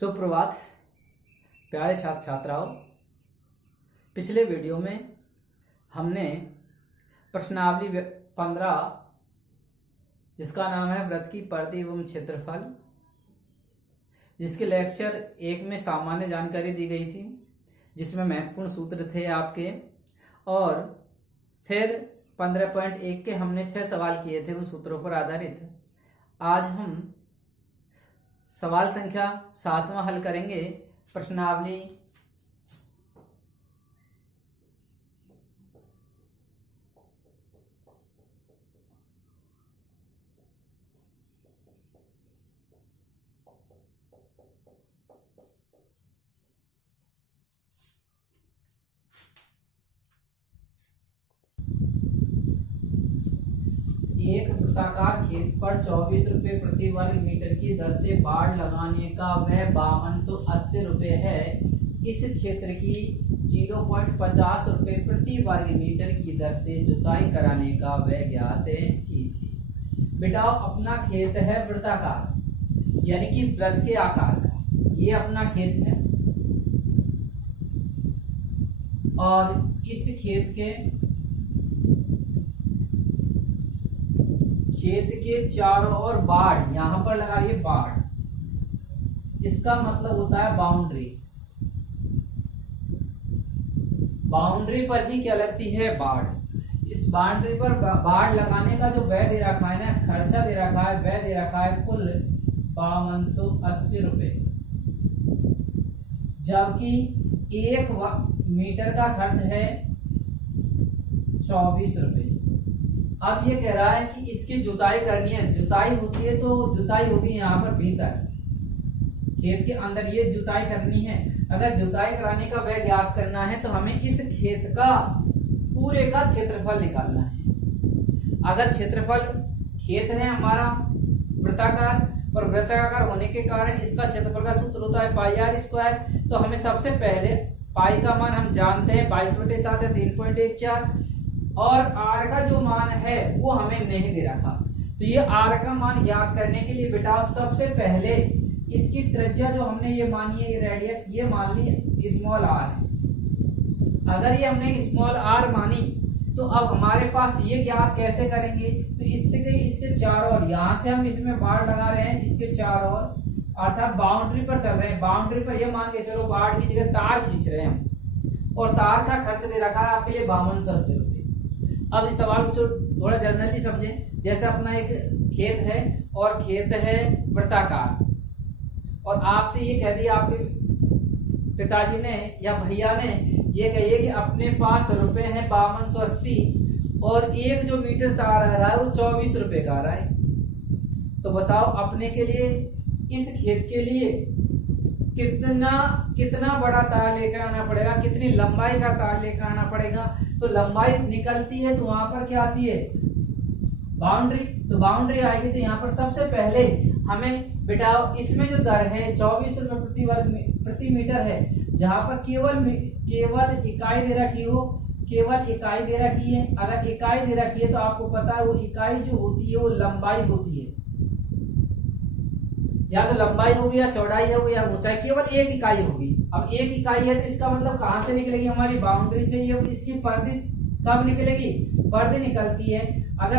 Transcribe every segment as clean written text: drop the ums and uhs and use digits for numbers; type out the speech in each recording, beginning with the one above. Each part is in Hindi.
सुप्रभात प्यारे छात्र छात्राओं। पिछले वीडियो में हमने प्रश्नावली 15 जिसका नाम है व्रत की परिधि एवं क्षेत्रफल, जिसके लेक्चर 1 में सामान्य जानकारी दी गई थी, जिसमें महत्वपूर्ण सूत्र थे आपके, और फिर 15.1 के हमने 6 सवाल किए थे उस सूत्रों पर आधारित। आज हम सवाल संख्या 7वां हल करेंगे। प्रश्नावली एक वृत्ताकार खेत पर 24 रुपये प्रति वर्ग मीटर की दर से बाड़ लगाने का व्यय 5280 रुपये है। इस क्षेत्र की 0.50 रुपये प्रति वर्ग मीटर की दर से जुताई कराने का व्यय ज्ञात कीजिए। बेटा अपना खेत है वृत्ताकार, यानी कि वृत्त के आकार का, ये अपना खेत है और इस खेत के चारों ओर बाड़, यहां पर लगाइए बाड़, इसका मतलब होता है बाउंड्री। बाउंड्री पर ही क्या लगती है? बाड़। इस बाउंड्री पर बाड़ लगाने का जो व्यय दे रखा है ना, खर्चा दे रखा है, व्यय दे रखा है कुल 5280 रुपये, जबकि 1 मीटर का खर्च है 24 रुपये। अब ये कह रहा है कि इसकी जुताई करनी है। जुताई होती है तो जुताई होगी यहाँ पर भीतर खेत के अंदर, ये जुताई करनी है। अगर जुताई कराने का व्यय ज्ञात करना है तो हमें इस खेत का पूरे का क्षेत्रफल निकालना है। अगर क्षेत्रफल खेत है हमारा वृत्ताकार, और वृत्ताकार होने के कारण इसका क्षेत्रफल का सूत्र होता है पाई आर स्क्वायर, तो हमें सबसे पहले पाई का मान हम जानते हैं 22/7 है 3.14, और आर का जो मान है वो हमें नहीं दे रखा। तो ये आर का मान ज्ञात करने के लिए बेटा सबसे पहले इसकी त्रिज्या जो हमने ये मानी है, ये रेडियस ये मान ली स्मॉल आर है। अगर ये हमने स्मॉल आर मानी तो अब हमारे पास ये ज्ञात कैसे करेंगे? तो इसके चारों ओर, यहाँ से हम इसमें बाड़ लगा रहे हैं, इसके चारों ओर अर्थात बाउंड्री पर चल रहे हैं। बाउंड्री पर ये मान के चलो बाड़ की जगह तार खींच रहे हैं हम, और तार का खर्च दे रखा है आपके लिए 5280 रुपये। अब इस सवाल को थोड़ा जनरली समझें। जैसे अपना एक खेत है और खेत है वृत्ताकार, और आपसे ये कह दिया आपके पिताजी ने या भैया ने ये कहिए कि अपने पास रुपए हैं 5280, और एक जो मीटर तार आ रहा है वो 24 रुपए का आ रहा है। तो बताओ अपने के लिए, इस खेत के लिए कितना बड़ा तार लेकर आना पड़ेगा, कितनी लंबाई का तार लेकर आना पड़ेगा। तो लंबाई निकलती है तो वहां पर क्या आती है? बाउंड्री। तो बाउंड्री आएगी तो यहाँ पर सबसे पहले हमें बेटा इसमें जो दर है 24 रुपये प्रति मीटर है, जहां पर केवल इकाई दे रखी हो, केवल इकाई दे रखी है। अगर इकाई दे रखी है तो आपको पता है वो इकाई जो होती है वो लंबाई होती है, या तो लंबाई होगी या चौड़ाई होगी या ऊंचाई, केवल एक इकाई होगी। अब एक इकाई है तो इसका मतलब कहां से निकलेगी? हमारी बाउंड्री से। ये इसकी परिधि कब निकलेगी? परिधि निकलती है। अगर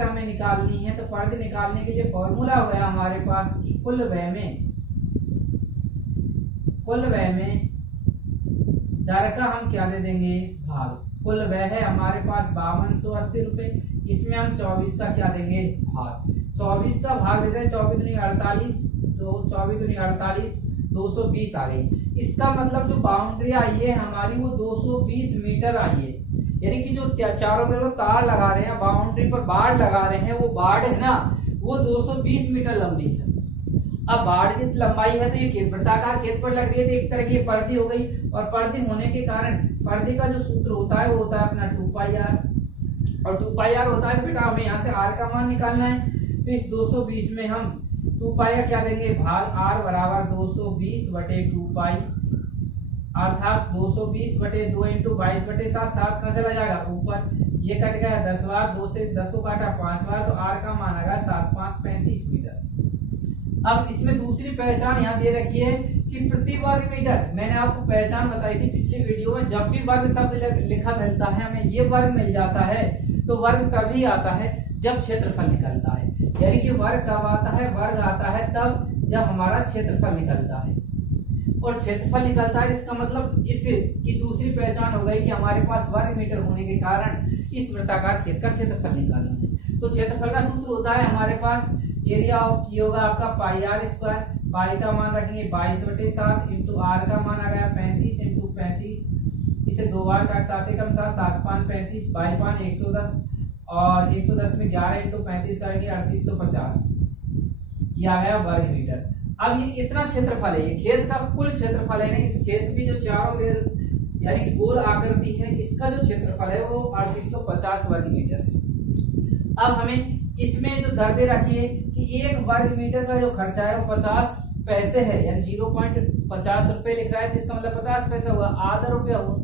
हमें निकालनी है तो परिधि निकालने के लिए फॉर्मूला हो गया हमारे पास कि कुल व्यय में दर का हम क्या दे देंगे? भाग। कुल व्यय है हमारे पास 5280 रुपये, इसमें हम 24 का क्या देंगे? भाग। 24 का भाग देते हैं 24 दूनी 48, तो 24 दूनी 48 220 आ गई। इसका मतलब जो बाउंड्री आई है हमारी वो 220 मीटर आई है, यानी कि जो चारों में वो तार लगा रहे हैं, बाउंड्री पर बाड़ लगा रहे हैं, वो बाड़ है ना वो 220 मीटर लंबी है। अब बाड़ की लंबाई है तो ये वृत्ताकार खेत पर लग रही है, तो एक तरह की परिधि हो गई, और परिधि होने के कारण परिधि का जो सूत्र होता है वो होता है अपना 2πr, और 2πr होता है बेटा हमें यहाँ से r का मान निकालना है। तो इस 220 में हम 2π का क्या देंगे? भाग। r बराबर 220/2π, अर्थात 220/2 × 22/7, 7 कहाँ चला जाएगा? ऊपर। ये कट गया 10 बार, 2 से 10 को काटा 5 बार, तो r का मान आएगा 7×5 = 35 मीटर। अब इसमें दूसरी पहचान यहाँ दे रखी है कि प्रति वर्ग मीटर, मैंने आपको पहचान बताई थी पिछली वीडियो में, जब भी वर्ग शब्द लिखा मिलता है हमें ये वर्ग मिल जाता है तो वर्ग तभी आता है जब क्षेत्रफल निकलता है। यानी कि वर्ग कब आता है, वर्ग आता है तब जब हमारा क्षेत्रफल निकलता है। और क्षेत्रफल निकलता है इसका मतलब इस की दूसरी पहचान हो गई कि हमारे पास वर्ग मीटर होने के कारण इस वृत्ताकार खेत का क्षेत्रफल निकालना है। तो क्षेत्रफल का सूत्र होता है हमारे पास एरिया ऑफ की होगा आपका पाई आर स्क्वायर, पाई का मान रखेंगे 22/7 इंटू आर का मान आ गया 35 इंटू 35, इसे 2 बार काट 7 एकम 7, 7 5 35, बाई 5 110 और 110 में 11 इंटू 35 करेंगे 3850, ये आ गया वर्ग मीटर। अब ये इतना क्षेत्रफल है, ये खेत का कुल क्षेत्रफल है, नहीं इस खेत की जो चारों मेर यानी कि गोल आकृति है इसका जो क्षेत्रफल है वो 3850 वर्ग मीटर है। अब हमें इसमें जो दर दे रखी है कि 1 वर्ग मीटर का जो खर्चा है वो 50 पैसे है, यानी 0.50 रुपए लिख रहा है तो इसका मतलब 50 पैसा हुआ, आधा रुपया हुआ।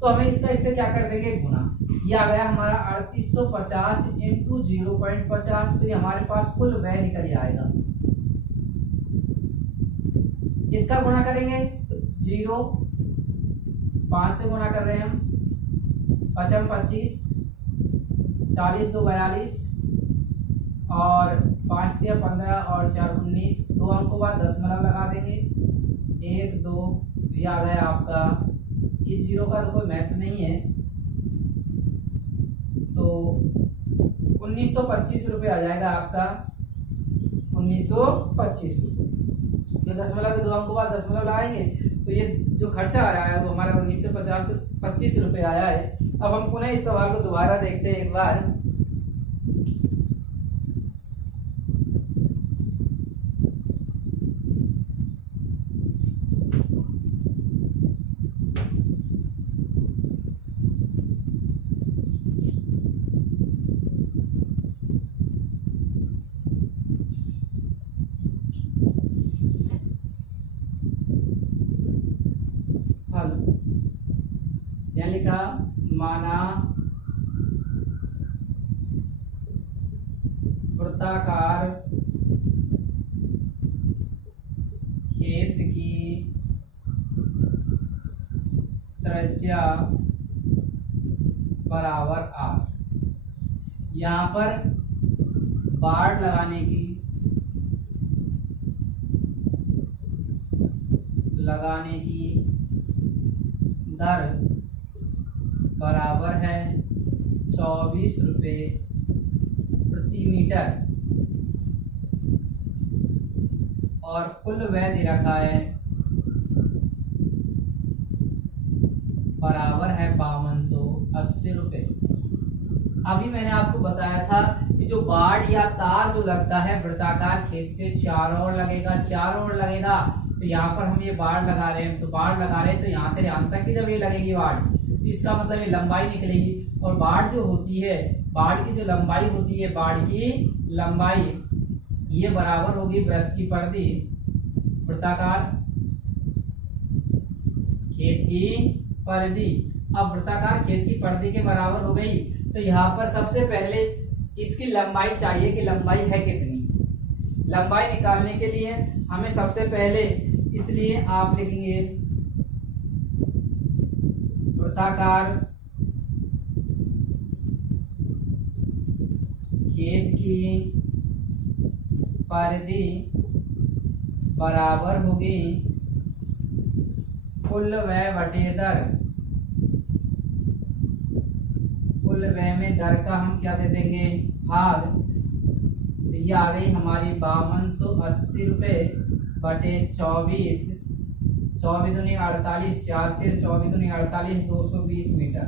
तो हमें इसका इससे क्या कर देंगे गुना, ये आ गया हमारा 3850 इंटू 0.50, तो ये हमारे पास कुल व्यय निकल आएगा। इसका गुणा करेंगे तो 5 से गुणा कर रहे हैं हम, 55 25, 40 2 42 और 5 3 15 और 4 19, 2 अंकों बाद दशमलव लगा देंगे 1 2, ये आ गया आपका, इस जीरो का तो कोई महत्व नहीं है तो 1925 रुपये आ जाएगा आपका, 1925 रुपये। जो दशमलव के 2 अंकों बाद दशमलव लगाएंगे तो ये जो खर्चा आया है वो हमारा 1925 रुपये आया है। अब हम पुनः इस सवाल को दोबारा देखते हैं एक बार। यहाँ लिखा माना वृत्ताकार खेत की त्रिज्या बराबर आर। यहाँ पर बाड़ लगाने की दर बराबर है 24 रुपये प्रति मीटर और कुल व्यय दे रखा है बराबर है 5280 रुपये। अभी मैंने आपको बताया था कि जो बाड़ या तार जो लगता है वृत्ताकार खेत के चारों ओर लगेगा, तो यहाँ पर हम ये बाड़ लगा रहे हैं, तो बाड़ लगा रहे हैं तो यहाँ से यहाँ तक की जब ये लगेगी बाड़ तो इसका मतलब ये लंबाई निकलेगी। और बाड़ जो होती है, बाड़ की जो लंबाई होती है, बाड़ की लंबाई ये बराबर होगी वृत्त की परिधि, वृत्ताकार खेत की परिधि। अब वृत्ताकार खेत की परिधि के बराबर हो गई तो यहाँ पर सबसे पहले इसकी लंबाई चाहिए कि लंबाई है कितनी। लंबाई निकालने के लिए हमें सबसे पहले, इसलिए आप लिखेंगे वृत्ताकार खेत की परिधि बराबर होगी कुल व्यय बटे दर। कुल व्यय में दर का हम क्या दे देंगे भाग, तो ये आ गई हमारी 5280 रुपये बटे 24, 24 दूनी 48, 4 से 24 दूनी 48, 220 मीटर।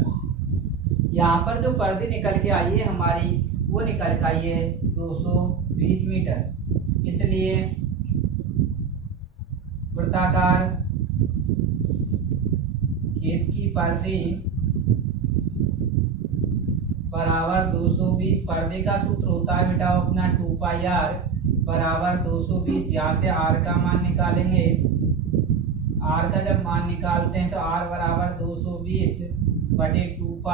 यहाँ पर जो परिधि निकल के आई है हमारी वो निकल के आई है 220 मीटर। इसलिए वृत्ताकार खेत की परिधि बराबर 220, पर्दे का सूत्र होता है बेटा अपना 2πr बराबर 220। यहाँ से r का मान निकालेंगे, r का जब मान निकालते हैं तो r बराबर 220 बटे 2π,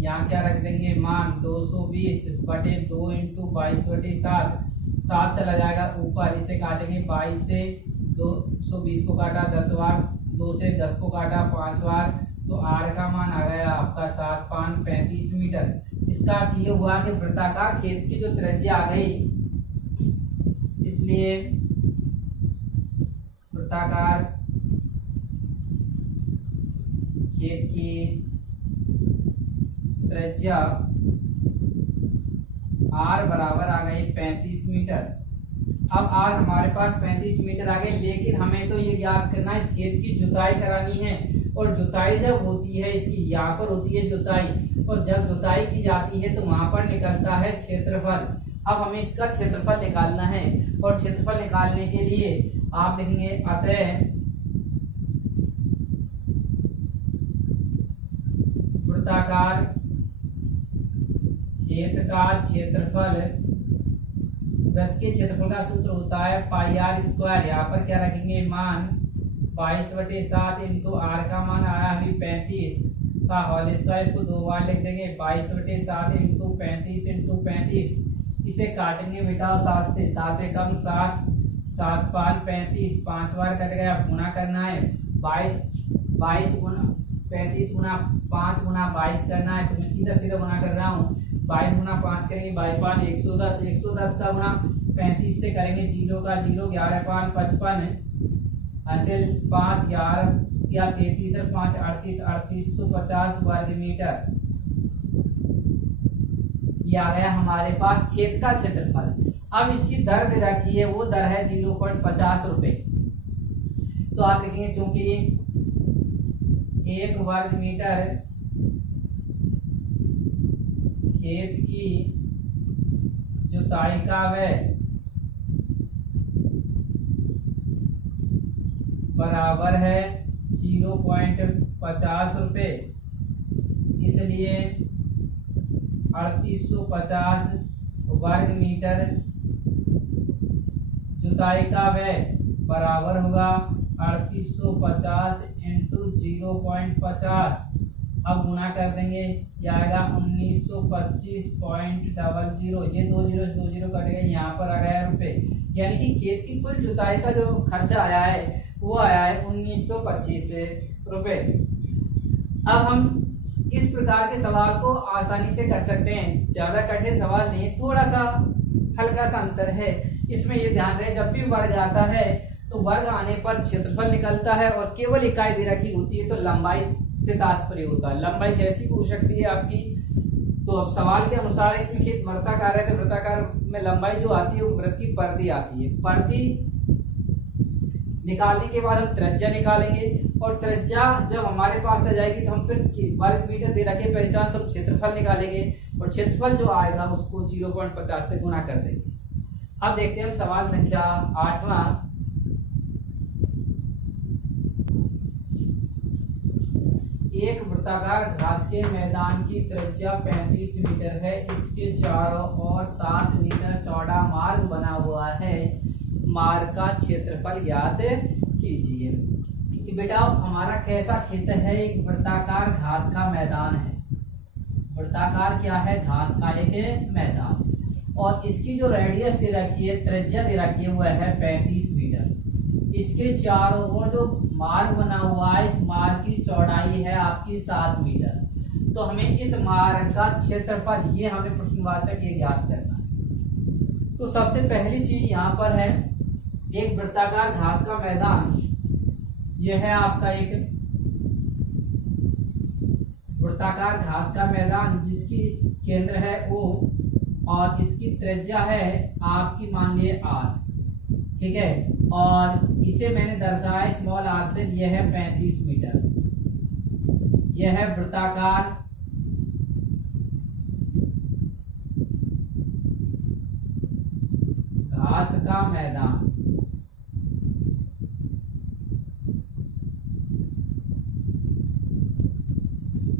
यहाँ क्या रख देंगे मान 220 बटे 2 इंटू 22/7, 7 चला जाएगा ऊपर, इसे काटेंगे 22 से 220 को काटा 10 बार, 2 से 10 को काटा 5 बार, तो आर का मान आ गया आपका 7 5 35 मीटर। इसका अर्थ ये हुआ कि वृत्ताकार खेत की जो त्रिज्या आ गई, इसलिए वृत्ताकार खेत की त्रिज्या आर बराबर आ गई 35 मीटर। अब आर हमारे पास 35 मीटर आ गई, लेकिन हमें तो ये याद करना है इस खेत की जुताई करानी है, और जुताई जब होती है इसकी यहाँ पर होती है जुताई, और जब जुताई की जाती है तो वहां पर निकलता है क्षेत्रफल। अब हमें इसका क्षेत्रफल निकालना है, और क्षेत्रफल निकालने के लिए आप लिखेंगे अतः वृत्ताकार खेत का क्षेत्रफल, वृत्त के क्षेत्रफल का सूत्र होता है पाई आर स्क्वायर। यहाँ पर क्या रखेंगे मान 22/7 इंटू आर का मान आया अभी 35 का होल स्क्वायर, इसको 2 बार लिख देंगे 22/7 इंटू 35 इंटू 35। इसे काटेंगे बेटा 7 से, 7 एकम 7, 7 5 35, 5 बार कट गया, गुना करना है 22 गुना 35 गुना 5 गुना 22 करना है, तो मैं सीधा सीधा गुना कर रहा हूँ। 22 गुना 5 करेंगे 22 5 110, 110 का गुना 35 से करेंगे 0 का 0, 11 5 55, हासिल 5 11 या 33 और 5 38, 3850 वर्ग मीटर। ये आ गया हमारे पास खेत का क्षेत्रफल। अब इसकी दर दे रखी है, वो दर है 0.50 रुपए। तो आप लिखेंगे चूंकि 1 वर्ग मीटर खेत की जुताई का व्यय बराबर है 0.50 रुपए, इसलिए 3850 वर्ग मीटर जुताई का व्यय बराबर होगा 3850 इंटू 0.50। अब गुना कर देंगे, यह आएगा 1925.00, ये 2 जीरो कटेगा, यहाँ पर आ गया रुपए, यानी कि खेत की कुल जुताई का जो खर्चा आया है वो आया है 1925 रुपए। अब हम इस प्रकार के सवाल को आसानी से कर सकते हैं, ज्यादा कठिन सवाल नहीं, थोड़ा सा हल्का सा अंतर है। इसमें ये ध्यान रहे जब भी वर्ग आता है तो वर्ग आने पर क्षेत्रफल निकलता है, और केवल इकाई दे रखी होती है तो लंबाई से तात्पर्य होता है। लंबाई कैसी पूछ सकती है आपकी, तो अब सवाल के अनुसार इसमें खेत वृत्ताकार है, तो वृत्ताकार में लंबाई जो आती है वो वृत्त की परिधि आती है। परिधि निकालने के बाद हम त्रिज्या निकालेंगे, और त्रिज्या जब हमारे पास आ जाएगी तो हम फिर वर्ग मीटर दे रखे पहचान, तो हम क्षेत्रफल निकालेंगे, और क्षेत्रफल जो आएगा उसको 0.50 से गुना कर देंगे। अब देखते हैं हम सवाल संख्या 8वां। एक वृत्ताकार घास के मैदान की त्रिज्या 35 मीटर है, इसके चारों ओर 7 मीटर चौड़ा मार्ग बना हुआ है, मार्ग का क्षेत्रफल ज्ञात कीजिए। कि बेटा हमारा कैसा खेत है, एक वृत्ताकार घास का मैदान है। वृत्ताकार क्या है, घास का एक मैदान, और इसकी जो रेडियस दे रखी है, त्रिज्या दे रखी है, वह है 35 मीटर। इसके चारों ओर जो मार्ग बना हुआ है, इस मार्ग की चौड़ाई है आपकी 7 मीटर। तो हमें इस मार्ग का क्षेत्रफल, ये हमें प्रश्नवाचक ये ज्ञात करना है। तो सबसे पहली चीज यहाँ पर है, एक वृत्ताकार घास का मैदान, यह है आपका एक वृत्ताकार घास का मैदान जिसकी केंद्र है O, और इसकी त्रिज्या है आपकी मान लिए R, ठीक है, और इसे मैंने दर्शाया स्मॉल r से, यह है 35 मीटर। यह है वृत्ताकार घास का मैदान।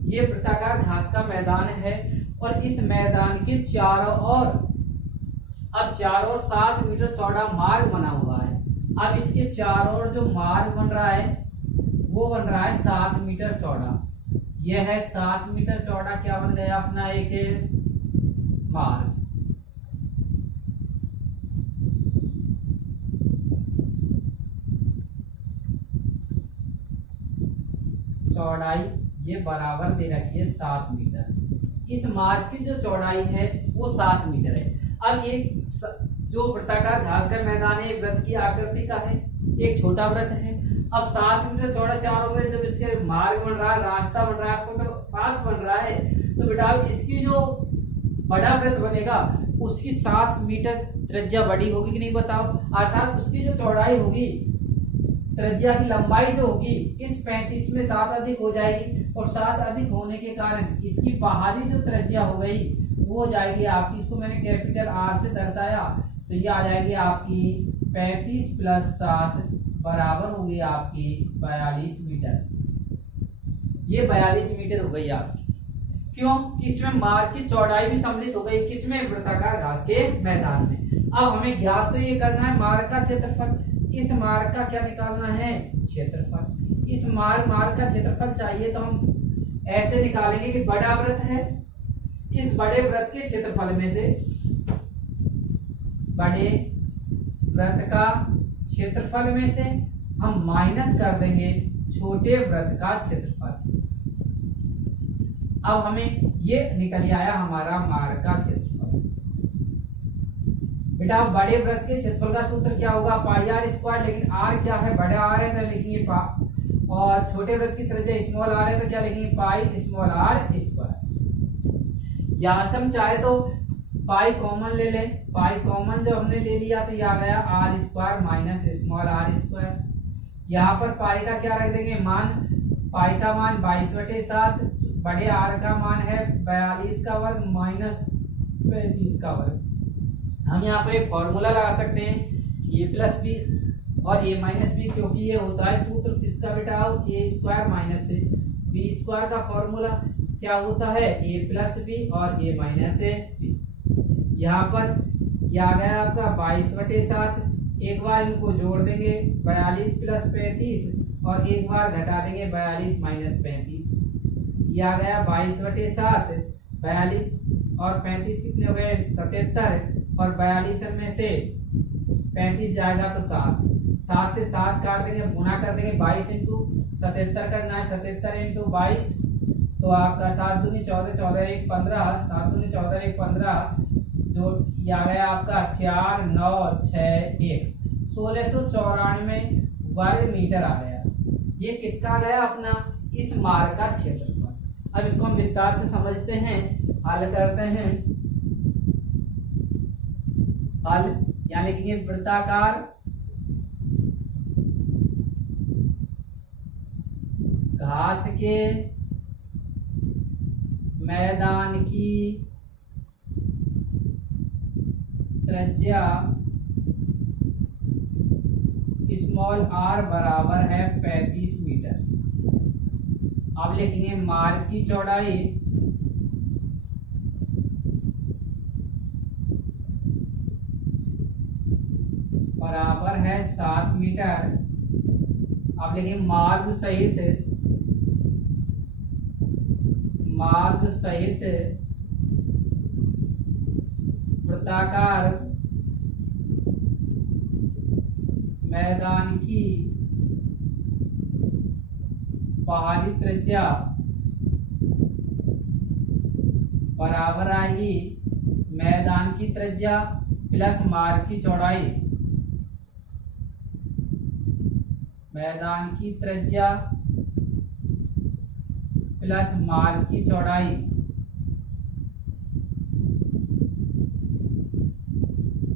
ये वृत्ताकार घास का मैदान है, और इस मैदान के चारों ओर, अब चारों ओर 7 मीटर चौड़ा मार्ग बना हुआ है। अब इसके चारों ओर जो मार्ग बन रहा है वो बन रहा है 7 मीटर चौड़ा। यह है 7 मीटर चौड़ा, क्या बन गया अपना एक मार्ग। चौड़ाई ये बराबर दे रखी है 7 मीटर। इस मार्ग की जो चौड़ाई है वो 7 मीटर है। अब ये जो वृत्ताकार घास का मैदान है वृत्त की आकृति का है, एक छोटा वृत्त है। अब 7 मीटर चौड़ा चारों में जब इसके मार्ग बन रहा है, रास्ता बन रहा है, फुटपाथ बन रहा है, तो बेटा इसकी जो बड़ा वृत्त बनेगा उसकी 7 मीटर त्रिज्या बड़ी होगी कि नहीं बताओ। अर्थात उसकी जो चौड़ाई होगी, त्रिज्या की लंबाई जो होगी इस 35 में 7 अधिक हो जाएगी, और 7 अधिक होने के कारण इसकी बाहरी जो त्रिज्या हो गई वो हो जाएगी आपकी, इसको मैंने कैपिटल आर से दर्शाया, तो ये आ जाएगी आपकी 35 + 7 बराबर होगी आपकी 42 मीटर। ये 42 मीटर हो गई आपकी। क्यों? इसमें मार्ग की चौड़ाई भी सम्मिलित हो गई, किसमें? वृत्ताकार घास के मैदान में। अब हमें ज्ञात तो ये करना है मार्ग का क्षेत्रफल, इस मार्ग का क्या निकालना है? क्षेत्रफल। इस मार्ग का क्षेत्रफल चाहिए तो हम ऐसे निकालेंगे कि बड़ा वृत्त है, इस बड़े वृत्त के क्षेत्रफल में से बड़े वृत्त का क्षेत्रफल में से हम माइनस कर देंगे छोटे वृत्त का क्षेत्रफल। अब हमें ये निकल आया हमारा मार्ग का क्षेत्रफल। बेटा बड़े वृत्त के क्षेत्रफल का सूत्र क्या होगा? πr², लेकिन r क्या है? बड़ा r है तो लिखेंगे और छोटे वृत्त की त्रिज्या स्मॉल r है तो क्या लिखेंगे? πr²। यहां से हम चाहे तो पाई कॉमन ले लें, पाई कॉमन जब हमने ले लिया तो ये आ गया r² - स्मॉल r²। यहाँ पर पाई का क्या रख देंगे मान? पाई का मान 22/7, बड़े आर का मान है 42 का वर्ग माइनस 35 का वर्ग। हम यहाँ पर एक फॉर्मूला लगा सकते हैं a+b और a-b, क्योंकि ये होता है सूत्र किसका बेटा? a² - b² का फॉर्मूला क्या होता है? a+b और a-b। यहाँ पर यह आ गया आपका 22/7, एक बार इनको जोड़ देंगे 42 + 35 और एक बार घटा देंगे 42 - 35। यह आ गया 22/7, 42 और 35 कितने हो गए? 77, और 42 में से 35 जाएगा तो 7, 7 से 7 काट देंगे, गुना कर देंगे 22 × 77 करना है, 77 × 22 तो आपका 7 दूनी 14, 14 1 15, 7 दूनी 14 1 15, जो ये आ गया आपका 4 9 6 1, 1694 वर्ग मीटर आ गया। ये किसका आ गया? अपना इस मार्ग का क्षेत्रफल। अब इसको हम विस्तार से समझते हैं, हल करते हैं। हल यानी कि वृत्ताकार घास के मैदान की त्रिज्या स्मॉल r बराबर है 35 मीटर। अब लिखेंगे मार्ग की चौड़ाई बराबर है 7 मीटर। अब लिखेंगे मार्ग सहित वृत्ताकार मैदान की बाहरी त्रिज्या बराबर आएगी मैदान की त्रिज्या प्लस मार्ग की चौड़ाई। मैदान की त्रिज्या प्लस मार्ग की चौड़ाई।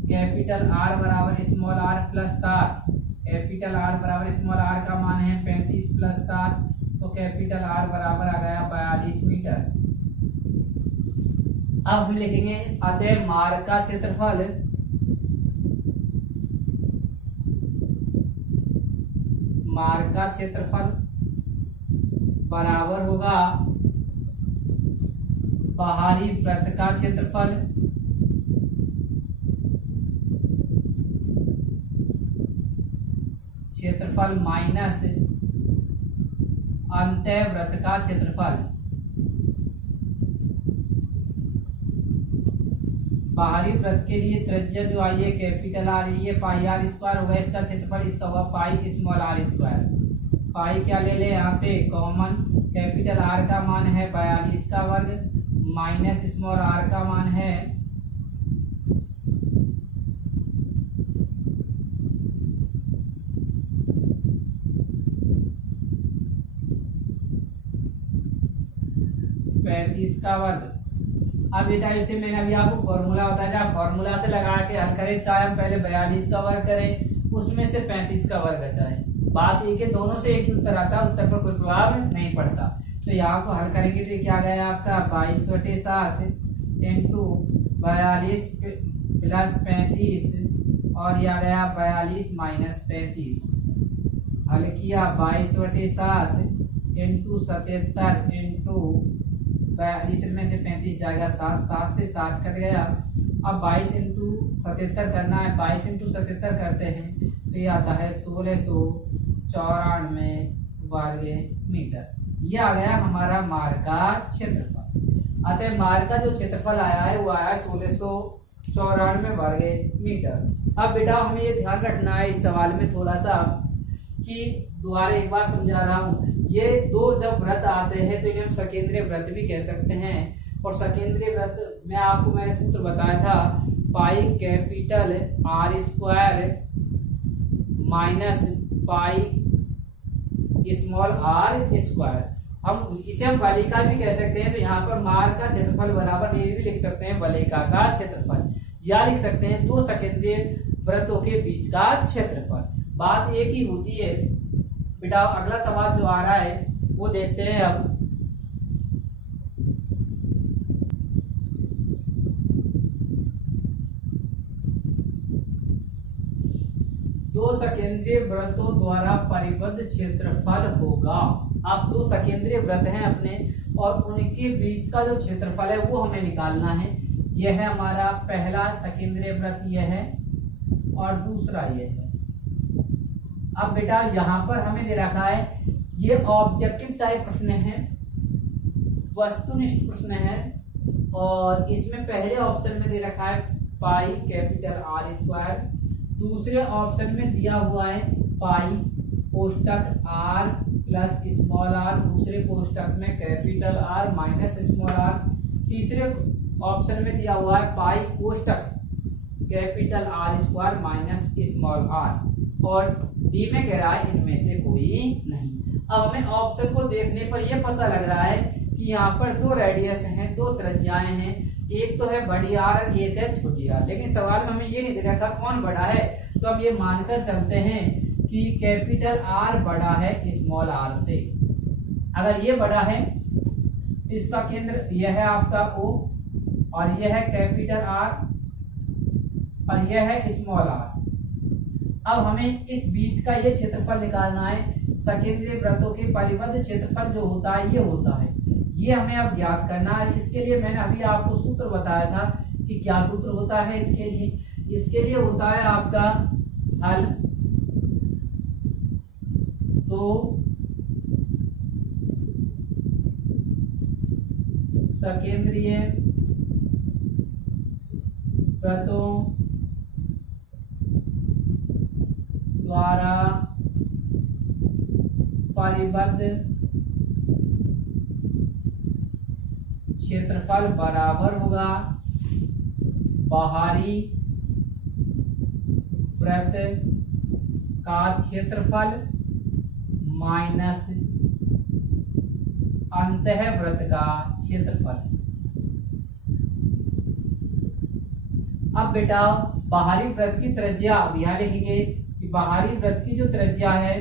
कैपिटल R बराबर स्मॉल r + 7। कैपिटल R बराबर स्मॉल r का मान है 35 + 7, तो कैपिटल R बराबर आ गया 42 मीटर। अब हम लिखेंगे अतः मार्ग का क्षेत्रफल बराबर होगा बाहरी वृत्त का क्षेत्रफल माइनस अंतः वृत्त का क्षेत्रफल। बाहरी वृत्त के लिए त्रिज्या जो आई है कैपिटल R, ये πr² होगा, इसका क्षेत्रफल इसका होगा पाई स्मॉल r²। पाई क्या ले ले यहाँ से कॉमन, कैपिटल आर का मान है 42 का वर्ग माइनस स्मॉल आर का मान है 35 का वर्ग। अब बेटा इसे मैंने अभी आपको फॉर्मूला बताया, फॉर्मूला से लगा के हल करें, चाहे हम पहले 42 का वर्ग करें उसमें से 35 का वर्ग घटाएं, बात एक है, दोनों से एक ही उत्तर आता है, उत्तर पर कोई प्रभाव नहीं पड़ता। तो यहाँ को हल करेंगे तो क्या गया आपका 22/7 इंटू 42 प्लस 35 और यह गया 42 माइनस 35। हल किया 22/7 इंटू 77 इंटू 42 में से 35 जाएगा 7, 7 से 7 कट गया। अब 22 इंटू 77 करना है, 22 इंटू 77 करते हैं तो ये आता है 1694 वर्ग मीटर। ये आ गया हमारा मार्ग का क्षेत्रफल। अतः मार्ग का जो क्षेत्रफल आया है वो आया 1694 वर्ग मीटर। अब बेटा हमें ये ध्यान रखना है इस सवाल में थोड़ा सा कि दोबारा एक बार समझा रहा हूँ, ये दो जब व्रत आते हैं तो इन्हें हम सकेंद्रीय व्रत भी कह सकते हैं। और सकेंद्रीय व्रत में आपको मैंने सूत्र बताया था pi capital R square minus pi small are square. हम इसे हम वलिका भी कह सकते हैं, तो यहाँ पर मार्ग का क्षेत्रफल बराबर ये भी लिख सकते हैं वलिका का क्षेत्रफल, या लिख सकते हैं दो सकेंद्रीय वृत्तों के बीच का क्षेत्रफल। बात एक ही होती है बेटा। अगला सवाल जो आ रहा है वो देखते हैं अब। दो सकेंद्रीय वृत्तों द्वारा परिबद्ध क्षेत्रफल होगा। अब दो सकेंद्रीय वृत्त हैं अपने और उनके बीच का जो क्षेत्रफल है वो हमें निकालना है। यह है हमारा पहला सकेंद्रीय वृत्त, यह है, और दूसरा यह है। अब बेटा यहाँ पर हमें दे रखा है, ये ऑब्जेक्टिव टाइप प्रश्न है, वस्तुनिष्ठ प्रश्न है, और इसमें पहले ऑप्शन में दे रखा है पाई कैपिटल आर स्क्वायर, दूसरे ऑप्शन में दिया हुआ है पाई कोष्टक आर प्लस स्मॉल आर, दूसरे कोष्टक में capital R minus small r, तीसरे ऑप्शन में दिया हुआ है पाई कोष्टक capital R square minus small r, और डी में कह रहा है इनमें से कोई नहीं। अब हमें ऑप्शन को देखने पर यह पता लग रहा है कि यहाँ पर दो रेडियस हैं, दो त्रिज्याएं हैं, एक तो है बड़ी आर और एक है छोटी आर, लेकिन सवाल में हमें ये नहीं दे रखा कौन बड़ा है, तो हम ये मानकर चलते हैं कि कैपिटल आर बड़ा है स्मॉल आर से। अगर ये बड़ा है तो इसका केंद्र यह है आपका O, और यह है कैपिटल आर और यह है स्मॉल आर। अब हमें इस बीच का ये क्षेत्रफल निकालना है। सकेंद्रीय वृत्तों के परिबद्ध क्षेत्रफल जो होता है ये होता है, ये हमें अब ज्ञात करना है। इसके लिए मैंने अभी आपको सूत्र बताया था कि क्या सूत्र होता है इसके लिए। इसके लिए होता है आपका हल तो सकेंद्रीय वृत्तों द्वारा परिबद्ध क्षेत्रफल बराबर होगा बाहरी वृत्त का क्षेत्रफल माइनस अंतः वृत्त का क्षेत्रफल। अब बेटा बाहरी वृत्त की त्रिज्या यहां लिखेंगे कि बाहरी वृत्त की जो त्रिज्या है,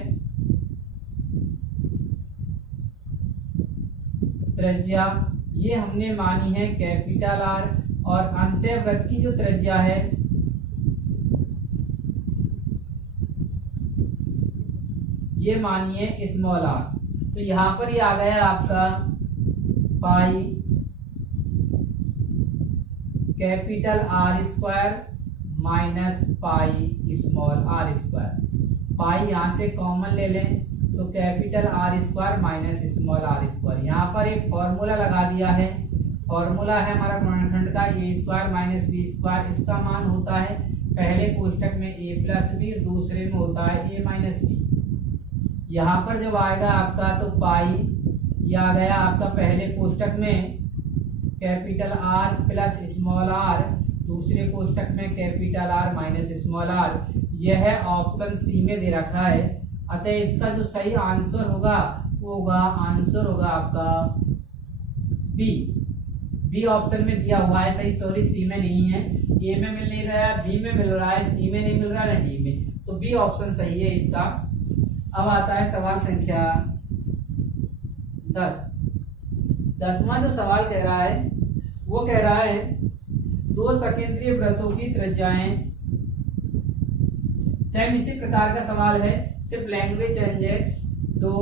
त्रिज्या ये हमने मानी है कैपिटल आर, और अंतः वृत्त की जो त्रिज्या है ये मानी है स्मॉल आर। तो यहां पर ये आ गया आपका pi capital R square minus pi small are square. Pi यहां से कॉमन ले लें तो capital R square minus small are square. यहाँ पर एक फॉर्मूला लगा दिया है, फॉर्मूला है हमारा गुणनखंड का ए स्क्वायर माइनस बी स्क्वायर। इसका मान होता है पहले कोष्टक में ए प्लस बी, दूसरे में होता है ए माइनस बी। यहाँ पर जब आएगा आपका तो पाई ये आ गया आपका पहले कोष्टक में capital R plus small are, दूसरे कोष्टक में capital R minus small R. यह है ऑप्शन सी में दे रखा है। अतः इसका जो सही आंसर होगा वो होगा आंसर होगा आपका बी। बी ऑप्शन में दिया हुआ है सही, सॉरी सी में नहीं है, ए में मिल नहीं रहा है, बी में मिल रहा है, सी में नहीं मिल रहा है, डी में, तो बी ऑप्शन सही है इसका। अब आता है सवाल संख्या 10। 10वां जो सवाल कह रहा है वो कह रहा है दो सकेंद्रीय वृत्तों की त्रिज्याएं सेम। इसी प्रकार का सवाल है, सिर्फ लैंग्वेज चेंज है। दो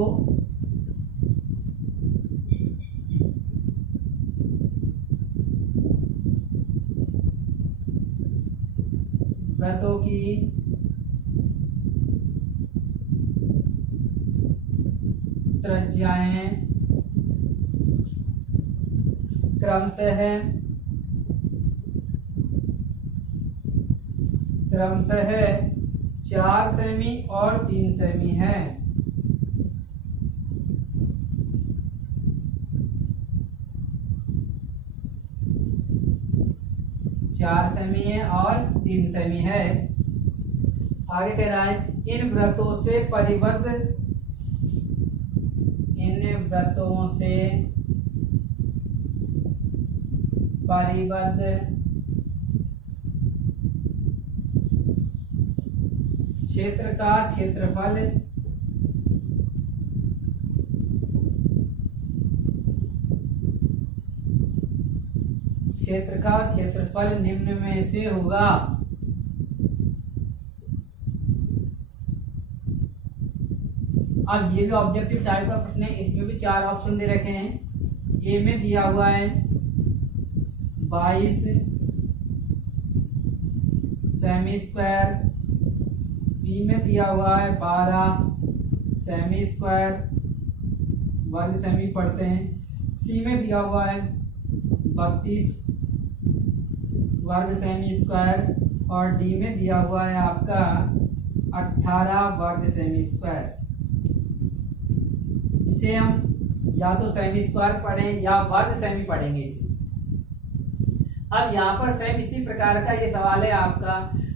वृत्तों की त्रिज्याएं क्रमशः 4 सेमी और 3 सेमी है। 4 सेमी है और 3 सेमी है। आगे कह रहा है इन वृत्तों से परिबद्ध क्षेत्र का क्षेत्रफल निम्न में से होगा। अब ये भी ऑब्जेक्टिव टाइप का प्रश्न है, इसमें भी 4 ऑप्शन दे रखे हैं। ए में दिया हुआ है 22 सेमी स्क्वायर, बी में दिया हुआ है 12 सेमी स्क्वायर, वर्ग सेमी पढ़ते हैं। सी में दिया हुआ है 32 वर्ग सेमी स्क्वायर और डी में दिया हुआ है आपका 18 वर्ग सेमी स्क्वायर। इसे हम या तो सेमी स्क्वायर पढ़ें या वर्ग सेमी पढ़ेंगे इसे। अब यहाँ पर सेम इसी प्रकार का ये सवाल है आपका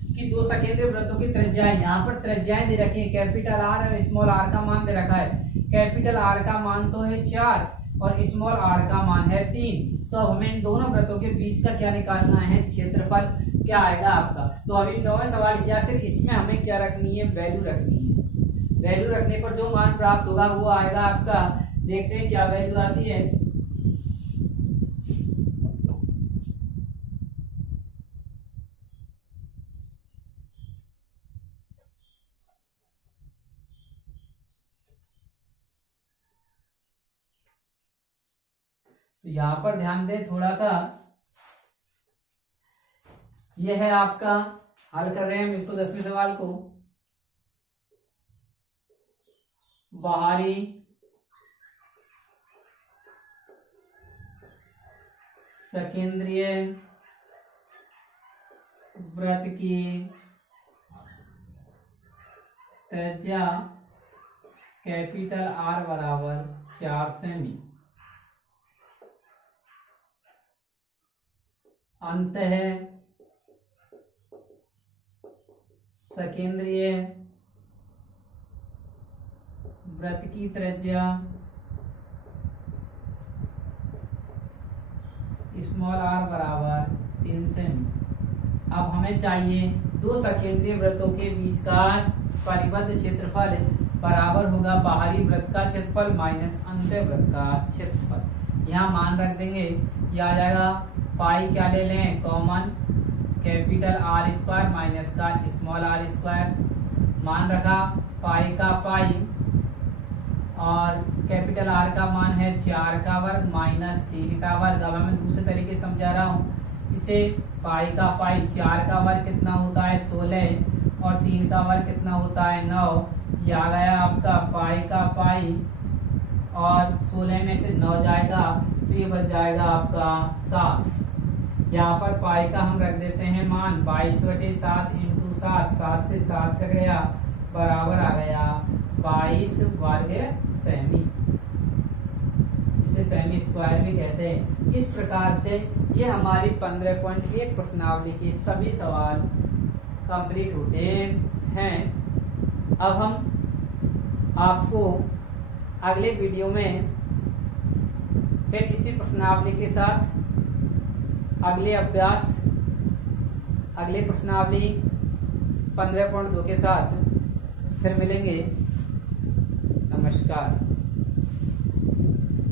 कि दो सकेंद्रीय वृत्तों की त्रिज्याएं, यहाँ पर त्रिज्याएं दे रखी है, कैपिटल आर और स्मॉल आर का मान दे रखा है। कैपिटल आर का मान तो है 4 और स्मॉल आर का मान है 3। तो अब हमें इन दोनों वृत्तों के बीच का क्या निकालना है, क्षेत्रफल क्या आएगा आपका। तो अभी 9वें सवाल किया, सिर्फ इसमें हमें क्या रखनी है, वैल्यू रखनी है। वैल्यू रखने पर जो मान प्राप्त होगा वो आएगा आपका, देखते हैं क्या वैल्यू आती है। तो यहां पर ध्यान दें थोड़ा सा, यह है आपका, हल कर रहे हैं हम इसको 10वें सवाल को। बाहरी सकेंद्रीय वृत्त की त्रिज्या कैपिटल आर बराबर 4 सेमी। अंत है सकेंद्रीय वृत्त की त्रिज्या स्मॉल आर बराबर 3 सेमी। अब हमें चाहिए दो सकेंद्रीय वृत्तों के बीच का परिबद्ध क्षेत्रफल बराबर होगा बाहरी वृत्त का क्षेत्रफल माइनस अंत वृत्त का क्षेत्रफल। यहाँ मान रख देंगे, ये आ जाएगा पाई, क्या ले लें common, capital R square minus का स्मॉल आर स्क्वायर। मान रखा पाई का पाई और कैपिटल आर का मान है 4 का वर्ग माइनस 3 का वर्ग। अब मैं दूसरे तरीके से समझा रहा हूँ इसे, पाई का पाई, 4 का वर्ग कितना होता है 16 और 3 का वर्ग कितना होता है 9। ये आ गया आपका पाई का पाई और 16 में से 9 जाएगा तो ये बच जाएगा आपका 7। यहाँ पर पाई का हम रख देते हैं मान 22/7 × 7, 7 से 7 कट गया, बराबर आ गया 22 वर्ग सेमी। जिसे सेमी स्क्वायर भी कहते हैं। इस प्रकार से ये हमारी 15.1 प्रश्नावली के सभी सवाल कंप्लीट होते हैं। अब हम आपको अगले वीडियो में फिर इसी प्रश्नावली के साथ अगले अभ्यास, अगले प्रश्नावली 15.2 के साथ फिर मिलेंगे। नमस्कार।